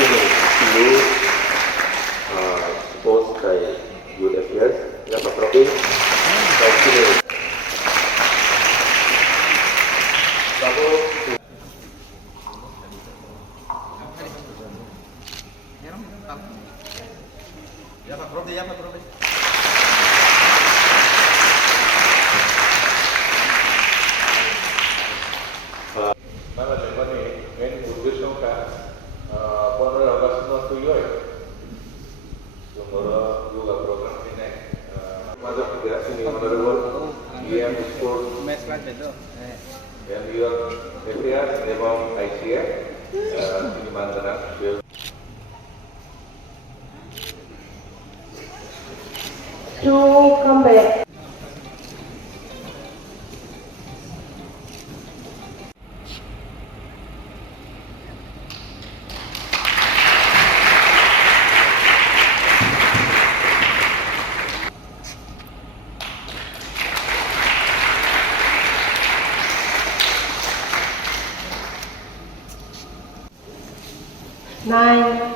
continue to post by good affairs. Ya Pak Profil, continue. Lalu Ya Pak Prof, ya Pak Prof. Mana nih main urusan kan? Pernah lakukan sesuatu juga. Sumber juga program ini. Masa juga sini menurut dia sport Match kan itu. yang dia FPR memang ICF ini mantan to come back. Nine,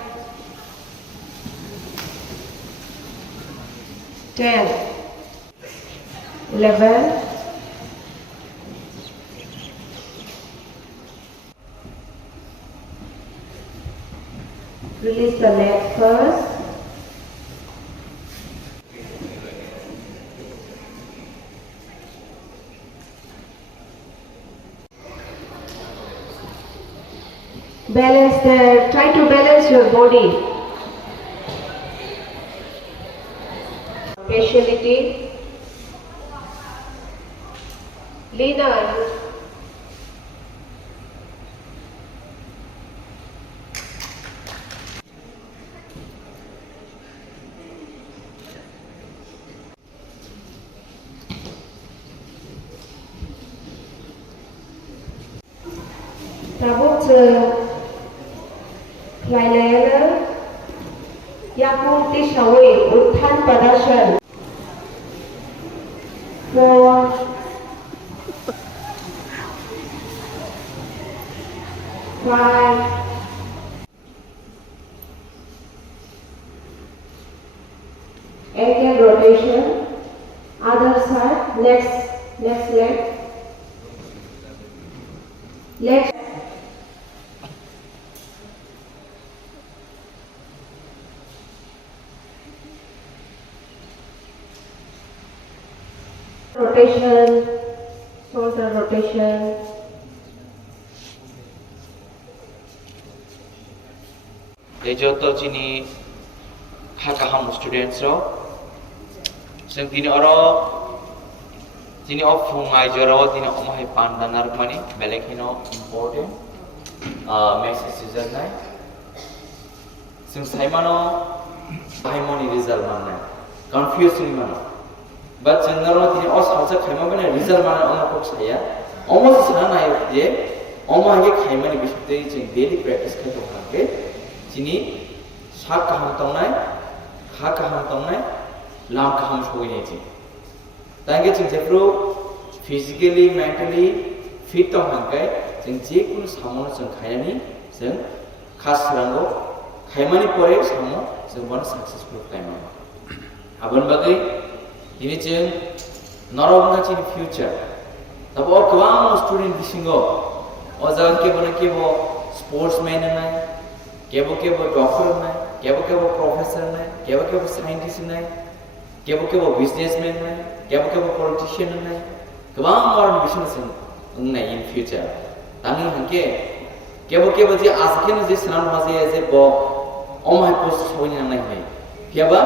10, 11, release the leg first. Try to balance your body. Speciality. Lean on. Tabuk Lailala Yakung Tishawi Uttan Padashan 4, 5, 8 rotation. Other side, next leg. Leg. Rotation, shoulder rotation. Ejoto chini hakaham students ro sing tini oro tini of fungai joro tini omai pandanar mani belekino important message season nai sing saimano haimoni result manai confusing mano but general tini os hausa khaima bane result mana ona kok saya almost sana nai je oma ge khaimani bisute ching daily practice khaito hanke chini sak kaham tongnai kha kaham tongnai lam kaham soi nei chi tange ching jepro physically mentally fit tong hankai ching je kun samono ching khainani ching khas rango khaimani pore samo ching bon successful khaima abon bagai ini ching narobna ching future tabo kwang student bisingo ojan ke bone ke bo sportsman nai kebo doctor nai kebo professor nai kebo scientist nai kebo businessman nai kebo politician nai kwang war business nai in future tani hanke kebo je asken je sanan maze je bo omai post soni nai nai keba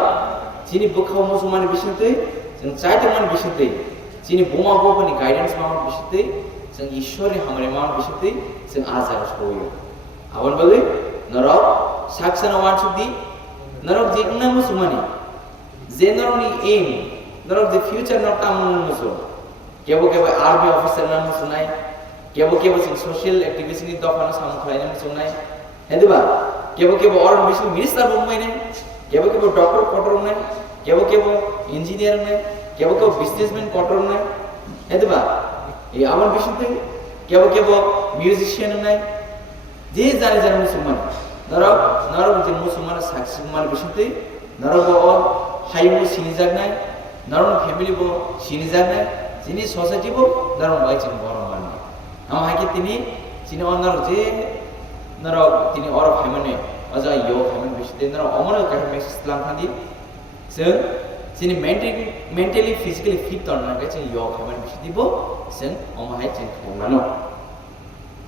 chini bukhau musumani bisinte jeng chaitman bisinte chini boma bo pani guidance ma bisinte jeng ishori hamare ma bisinte jeng azar soyo abon bagi narok saksana wansudi narok je unna musumani generally aim narok the future not tamun musu kebo army officer na musunai kebo sing social activity ni dofana sam khaina musunai hediba kebo or mission minister bumai ne kebo doctor kotor ne kebo engineer ne kebo businessman kotor ne hediba e amar bishute kebo musician ne je jane musumani Narok je musulman saksi mal bisinte narok bo hayu sini jagnai narok family bo sini jagnai jini society bo narok bai jin borom man am haki tini jini narok je narok tini or family aja yo family bisinte narok amara ka message lang khandi sing jini mentally physically fit ton na ka jin yo family bisinte bo sing am hai jin khomano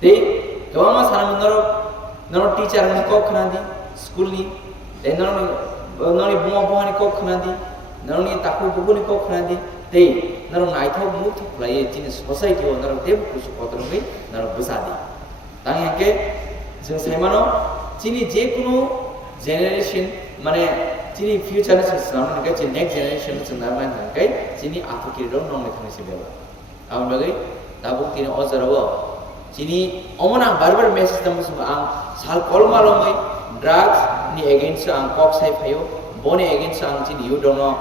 te gawama sanam narok teacher ni kok khana di school ni te narok bunga bunga ni kok khana di narok ni taku bubu ni kok khana di te narok nai thok mu thok lai jini society o narok te kusu kotor ngai narok busa di tang yake jeng saimano jini je kuno generation mane jini future na salam na kai next generation na narman kai jini athukir ro nong le thane se bela am bagai tabuk tini ozarawa jini omona barbar message tamu semua ang sal kol malomai drugs ni against ang kok sai phayo bone against ang jini you don't know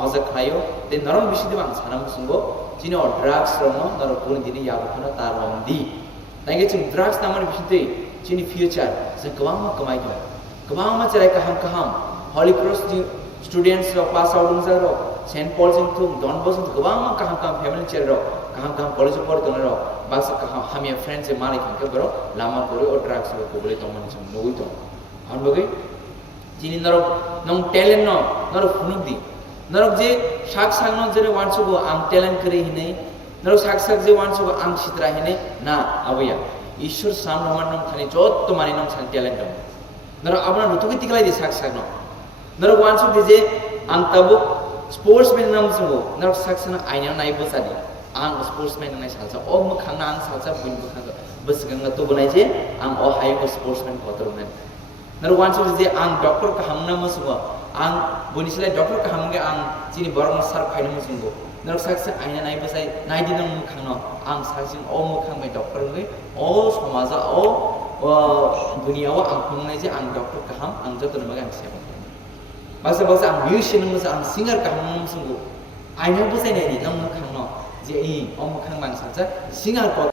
hozak phayo te narom bisi de bang sanam sungbo jini or drugs romo naro pun dini ya bukana tar rom di tangi jing drugs namar bisi te jini future se kawang ma kamai cerai kaham holy cross students ro pass out ung ro Saint Paul's in thum don bos kawang ma kaham family chair ro kaham college por don ro basa kaham hamia friends e malik ke bro lama pore or drugs ko bole to man sam noi to an bagai jini narok nong talent no narok hunuk di narok je shak sang no jere wansu go ang talent kare hine narok shak je wansu go ang sitra hine na abaya ishwar sam roman nom thani jot to mani nom sang talent dom narok abna rutu ki tiklai di shak no narok wansu de je ang tabuk sportsman nam sungo narok shak sang aina nai bosadi ang sportsman nai salsa o mu khang ang salsa buin bu khang bus gang to bunai je ang o hai ko sportsman kotor men nar wan su je ang doctor ka hamna musugo ang bonisle doctor ka hamge ang jini borong sar phaina musungo nar saksa aina nai basai nai dinam mu khang no ang saksin o mu khang mai doctor ngai o samaja o dunia wa ang khung nai je ang doctor ka ham ang joto maga ang seba basa ang musician mu ang singer ka ham musungo aina basai nai ni nam mu khang no je i o mu khang mang saksa singer ko